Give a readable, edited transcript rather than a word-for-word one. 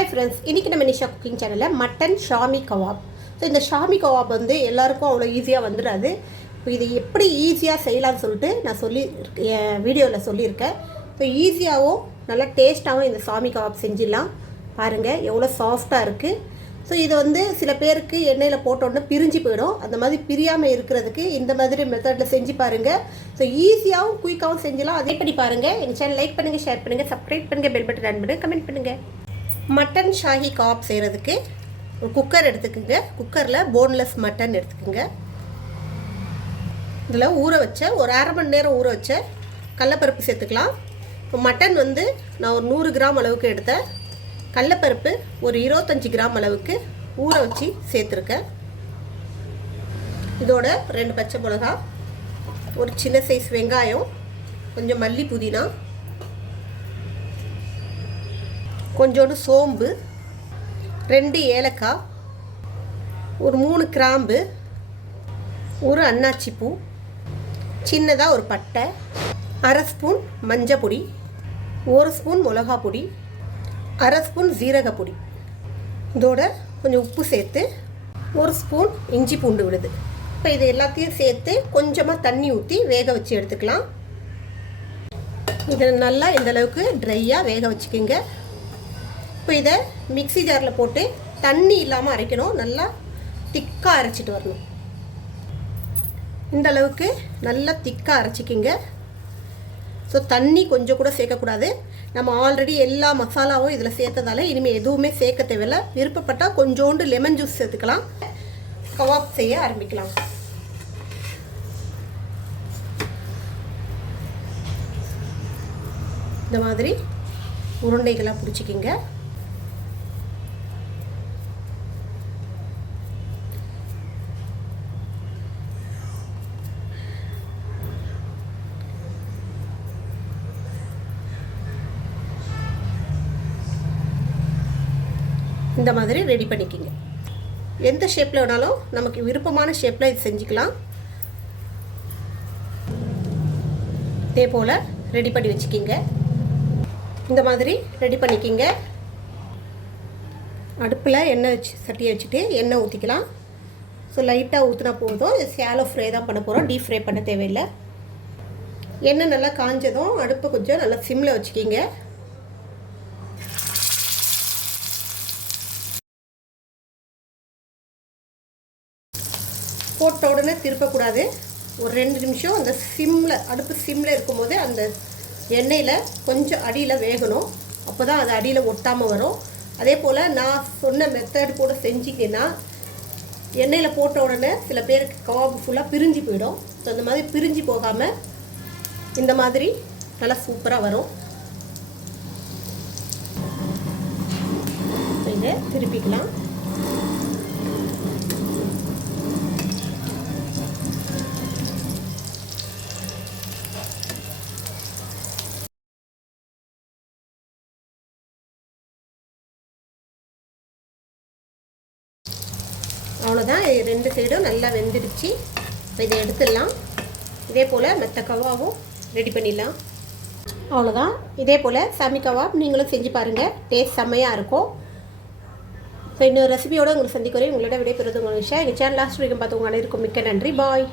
Hi friends, இன்றைக்கி நம்ம Nisha cooking சேனலில் மட்டன் ஷாமி கவாப். ஸோ இந்த ஷாமி கவாப் வந்து எல்லாருக்கும் அவ்வளோ ஈஸியாக வந்துடாது. இப்போ இது எப்படி ஈஸியாக செய்யலாம்னு சொல்லிட்டு நான் என் வீடியோவில் சொல்லியிருக்கேன். ஸோ ஈஸியாகவும் நல்லா டேஸ்ட்டாகவும் இந்த ஷாமி கவாப் செஞ்சிடலாம். பாருங்கள் எவ்வளோ சாஃப்டாக இருக்குது. ஸோ இது வந்து சில பேருக்கு எண்ணெயில் போட்டோன்னே பிரிஞ்சு போயிடும். அந்த மாதிரி பிரியாமல் இருக்கிறதுக்கு இந்த மாதிரி மெத்தடில் செஞ்சு பாருங்கள். ஸோ ஈஸியாகவும் குயிக்காகவும் செஞ்சலாம். அதே படி பாருங்கள். எங்கள் சேனல் லைக் பண்ணுங்கள், ஷேர் பண்ணுங்கள், சப்ஸ்கிரைப் பண்ணுங்கள், பெல் பட்டன் ஆன் பண்ணுங்கள், கமெண்ட் பண்ணுங்கள். மட்டன் ஷாஹி கபாப் செய்கிறதுக்கு ஒரு குக்கர் எடுத்துக்கோங்க. குக்கரில் போன்லெஸ் மட்டன் எடுத்துக்கோங்க. இதில் ஊற வச்ச ஒரு அரை மணி நேரம் ஊற வச்ச கடலப்பருப்பு சேர்த்துக்கலாம். இப்போ மட்டன் வந்து நான் ஒரு 100 கிராம் அளவுக்கு எடுத்தேன். கடலப்பருப்பு ஒரு 25 கிராம் அளவுக்கு ஊற வச்சு சேர்த்துருக்கேன். இதோட 2 பச்சை மிளகா, ஒரு சின்ன சைஸ் வெங்காயம், கொஞ்சம் மல்லி புதினா, கொஞ்சோண்டு சோம்பு, 2 ஏலக்காய், ஒரு 3 கிராம்பு, ஒரு அன்னாச்சி பூ, சின்னதாக ஒரு பட்டை, அரை ஸ்பூன் மஞ்சள் பொடி, 1 ஸ்பூன் மிளகா பொடி, அரை ஸ்பூன் ஜீரக பொடி, இதோட கொஞ்சம் உப்பு சேர்த்து 1 ஸ்பூன் இஞ்சி பூண்டு விழுது. இப்போ இது எல்லாத்தையும் சேர்த்து கொஞ்சமாக தண்ணி ஊற்றி வேக வச்சு எடுத்துக்கலாம். இதை நல்லா இந்தளவுக்கு ட்ரையாக வேக வச்சுக்கோங்க. இப்போ இதை மிக்ஸி ஜாரில் போட்டு தண்ணி இல்லாமல் அரைக்கணும். நல்லா திக்காக அரைச்சிட்டு வரணும். இந்த அளவுக்கு நல்லா திக்காக அரைச்சிக்கிங்க. ஸோ தண்ணி கொஞ்சம் கூட சேர்க்கக்கூடாது. நம்ம ஆல்ரெடி எல்லா மசாலாவும் இதில் சேர்த்ததால இனிமேல் எதுவுமே சேர்க்க தேவையில்லை. விருப்பப்பட்டால் கொஞ்சோண்டு லெமன் ஜூஸ் சேர்த்துக்கலாம். கவாப் செய்ய ஆரம்பிக்கலாம். இந்த மாதிரி உருண்டைகளாக பிடிச்சிக்கிங்க. இந்த மாதிரி ரெடி பண்ணிக்கிங்க. எந்த ஷேப்பில் வேணாலும் நமக்கு விருப்பமான ஷேப்பில் இது செஞ்சுக்கலாம். இதே போல் ரெடி பண்ணி வச்சுக்கிங்க. இந்த மாதிரி ரெடி பண்ணிக்கிங்க. அடுப்பில் எண்ணெய் வச்சு சட்டியை வச்சுட்டு எண்ணெய் ஊற்றிக்கலாம். ஸோ லைட்டாக ஊற்றினா போதும். ஷாலோ ஃப்ரை தான் பண்ண போகிறோம், டீப் ஃப்ரை பண்ண தேவையில்லை. எண்ணெய் நல்லா காஞ்சதும் அடுப்பை கொஞ்சம் நல்லா சிம்மில் வச்சுக்கிங்க. போட்ட உடனே திருப்பக்கூடாது. ஒரு 2 நிமிஷம் அந்த அடுப்பு சிம்மில் இருக்கும்போது அந்த எண்ணெயில் கொஞ்சம் அடியில் வேகணும். அப்போ தான் அது அடியில் ஒட்டாமல் வரும். அதே போல் நான் சொன்ன மெத்தட் கூட செஞ்சிங்கன்னா எண்ணெயில் போட்ட உடனே சில பேருக்கு கவாப் ஃபுல்லாக பிரிஞ்சு போயிடும். ஸோ அந்த மாதிரி பிரிஞ்சு போகாமல் இந்த மாதிரி நல்லா சூப்பராக வரும். இதை திருப்பிக்கலாம். அவ்வளோதான். 2 சைடும் நல்லா வெந்துடுச்சு. இப்போ இதை எடுத்துடலாம். இதே போல் மற்ற கவாவும் ரெடி பண்ணிடலாம். அவ்வளோதான். இதே போல் ஷாமி கவாப் நீங்களும் செஞ்சு பாருங்கள். டேஸ்ட் செம்மையாக இருக்கும். இப்போ இன்னொரு ரெசிபியோடு உங்களுக்கு சந்திக்கிறேன். உங்களோட விடைபெறுவது உங்கள் விஷயம். எங்கள் சேனல் லாஸ்ட் வரைக்கும் பார்த்து உங்கள் அனைவருக்கும் மிக்க நன்றி. பாய்.